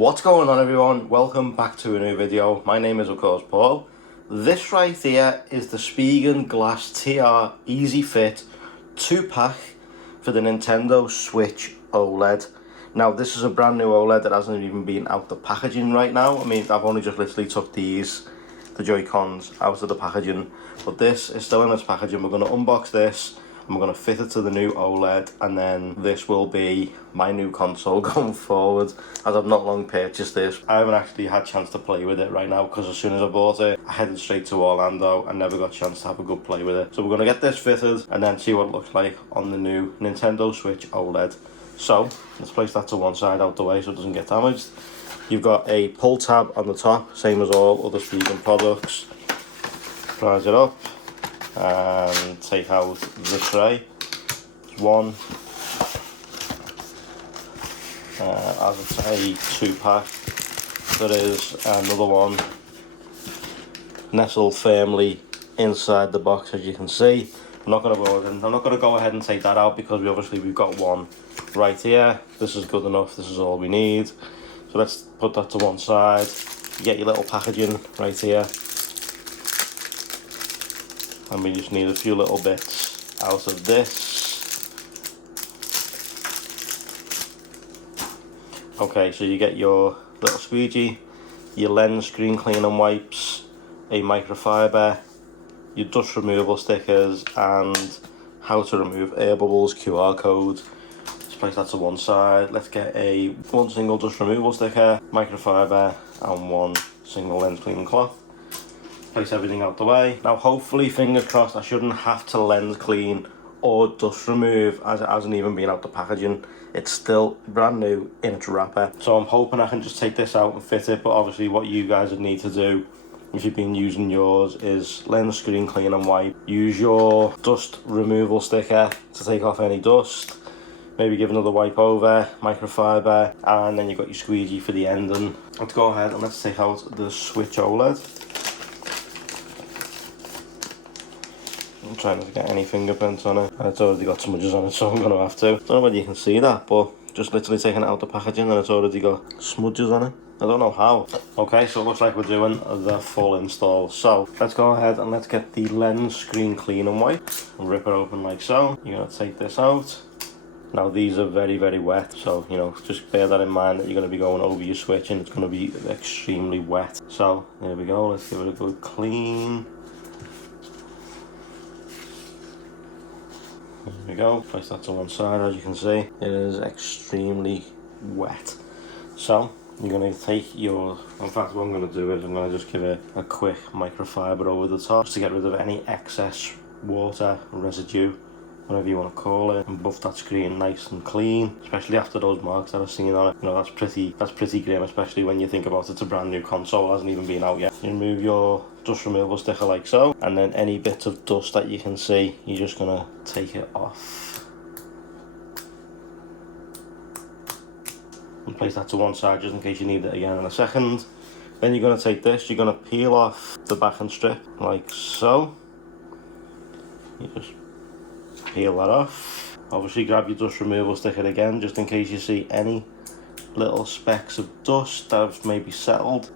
What's going on, everyone? Welcome back to a new video. My name is of course Paul. This right here is the Spigen GLAStR EZFIT 2-pack for the Nintendo Switch OLED. Now this is a brand new OLED that hasn't even been out the packaging right now. I mean, I've only just literally took the Joy-Cons out of the packaging, but this is still in its packaging. We're going to unbox this and we're going to fit it to the new OLED, and then this will be my new console going forward, as I've not long purchased this. I haven't actually had a chance to play with it right now because as soon as I bought it, I headed straight to Orlando and never got a chance to have a good play with it. So we're going to get this fitted and then see what it looks like on the new Nintendo Switch OLED. So let's place that to one side out the way so it doesn't get damaged. You've got a pull tab on the top, same as all other Spigen products. Prise it up and take out the tray. It's one, as it's a 2-pack, there is another one nestled firmly inside the box, as you can see. I'm not going to go ahead and take that out because we've got one right here. This is good enough. This is all we need. So let's put that to one side. You get your little packaging right here, and we just need a few little bits out of this. Okay, so you get your little squeegee, your lens screen cleaning wipes, a microfiber, your dust removal stickers, and how to remove air bubbles QR code. Let's place that to one side. Let's get one single dust removal sticker, microfiber, and one single lens cleaning cloth. Place everything out the way. Now hopefully, fingers crossed, I shouldn't have to lens clean or dust remove, as it hasn't even been out the packaging. It's still brand new in its wrapper. So I'm hoping I can just take this out and fit it, but obviously what you guys would need to do if you've been using yours is lens screen clean and wipe. Use your dust removal sticker to take off any dust. Maybe give another wipe over, microfiber, and then you've got your squeegee for the ending. Let's go ahead and let's take out the Switch OLED. I'm trying not to get any fingerprints on it. It's already got smudges on it, so I'm going to have to. I don't know whether you can see that, but just literally taking it out the packaging and it's already got smudges on it. I don't know how. Okay, so it looks like we're doing the full install. So let's go ahead and let's get the lens screen clean and wipe and rip it open like so. You're going to take this out. Now these are very, very wet, so just bear that in mind that you're going to be going over your Switch and it's going to be extremely wet. So there we go, let's give it a good clean. There we go, place that to one side. As you can see, it is extremely wet. So you're going to take in fact what I'm going to do is I'm going to just give it a quick microfiber over the top just to get rid of any excess water, residue, whatever you want to call it, and buff that screen nice and clean, especially after those marks that I've seen on it. That's pretty grim, especially when you think about it's a brand new console, hasn't even been out yet. You remove your dust removal sticker like so, and then any bits of dust that you can see, you're just gonna take it off and place that to one side just in case you need it again in a second. Then you're gonna take this, you're gonna peel off the backing strip like so. You just peel that off. Obviously grab your dust removal sticker again just in case you see any little specks of dust that have maybe settled.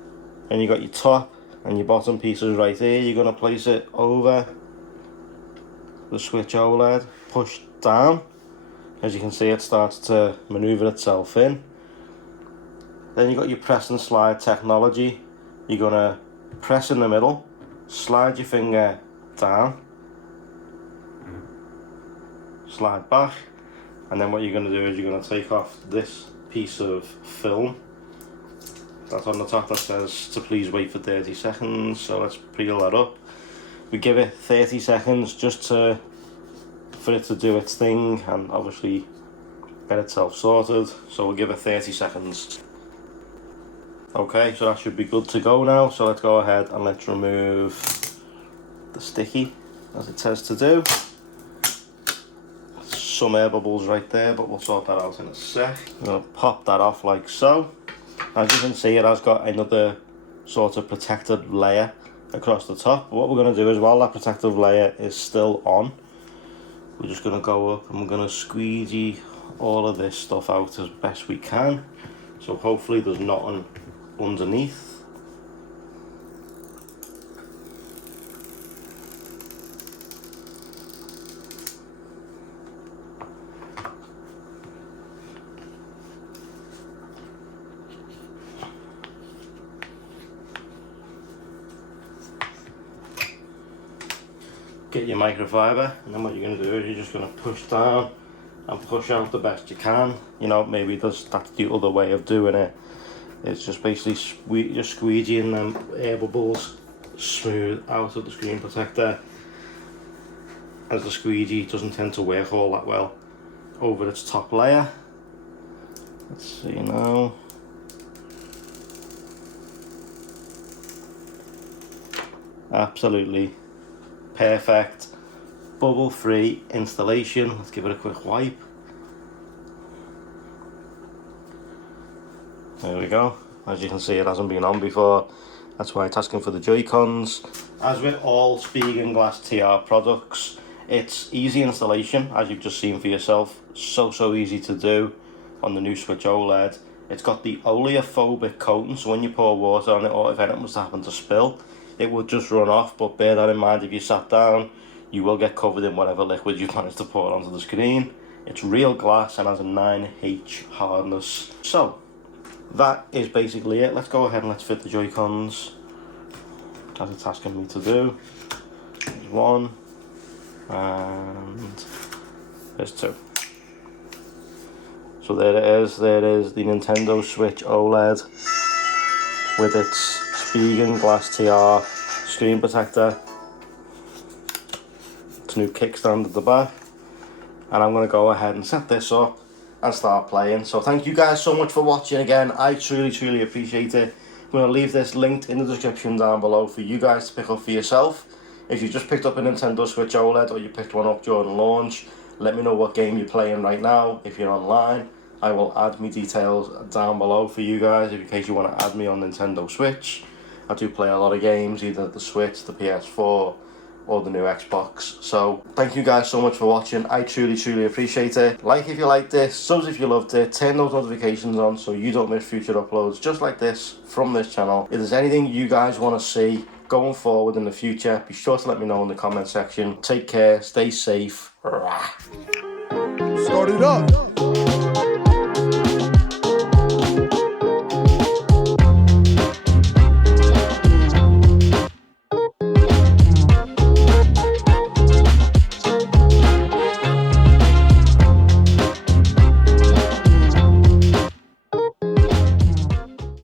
And you got your top and your bottom pieces right here. You're going to place it over the Switch OLED, push down. As you can see, it starts to maneuver itself in. Then you got your press and slide technology. You're going to press in the middle, slide your finger down, slide back, and then what you're going to do is you're going to take off this piece of film that's on the top that says to please wait for 30 seconds. So let's peel that up. We give it 30 seconds just for it to do its thing and obviously get itself sorted. So we'll give it 30 seconds. Okay, so that should be good to go now. So let's go ahead and let's remove the sticky as it says to do. Some air bubbles right there, but we'll sort that out in a sec. I'm going to pop that off like so. As you can see, it has got another sort of protective layer across the top. But what we're going to do is, while that protective layer is still on, we're just going to go up and we're going to squeegee all of this stuff out as best we can. so hopefully there's nothing underneath. Get your microfiber, and then what you're going to do is you're just going to push down and push out the best you can. You know, maybe that's the other way of doing it. It's just basically just squeegeeing them air bubbles smooth out of the screen protector, as the squeegee doesn't tend to work all that well over its top layer. Let's see now. Absolutely perfect, bubble-free installation. Let's give it a quick wipe. There we go. As you can see, it hasn't been on before. That's why it's asking for the Joy-Cons. As with all Spigen GLAStR products, it's easy installation, as you've just seen for yourself. So easy to do on the new Switch OLED. It's got the Oleophobic Coating, so when you pour water on it, or if anything was to happen to spill, it would just run off. But bear that in mind, if you sat down, you will get covered in whatever liquid you've managed to pour onto the screen. It's real glass and has a 9H hardness. So that is basically it. Let's go ahead and let's fit the Joy-Cons as it's asking me to do. There's one, and there's two. So there it is. There is the Nintendo Switch OLED with its Spigen GLAStR screen protector, its new kickstand at the back, and I'm going to go ahead and set this up and start playing. So thank you guys so much for watching again. I truly appreciate it. I'm going to leave this linked in the description down below for you guys to pick up for yourself. If you just picked up a Nintendo Switch OLED or you picked one up during launch, let me know what game you're playing right now. If you're online, I will add me details down below for you guys in case you want to add me on Nintendo Switch. I do play a lot of games, either the Switch, the PS4, or the new Xbox. So thank you guys so much for watching. I truly appreciate it. Like if you liked this, subs if you loved it, turn those notifications on so you don't miss future uploads just like this from this channel. If there's anything you guys want to see going forward in the future, be sure to let me know in the comment section. Take care, stay safe. Start it up.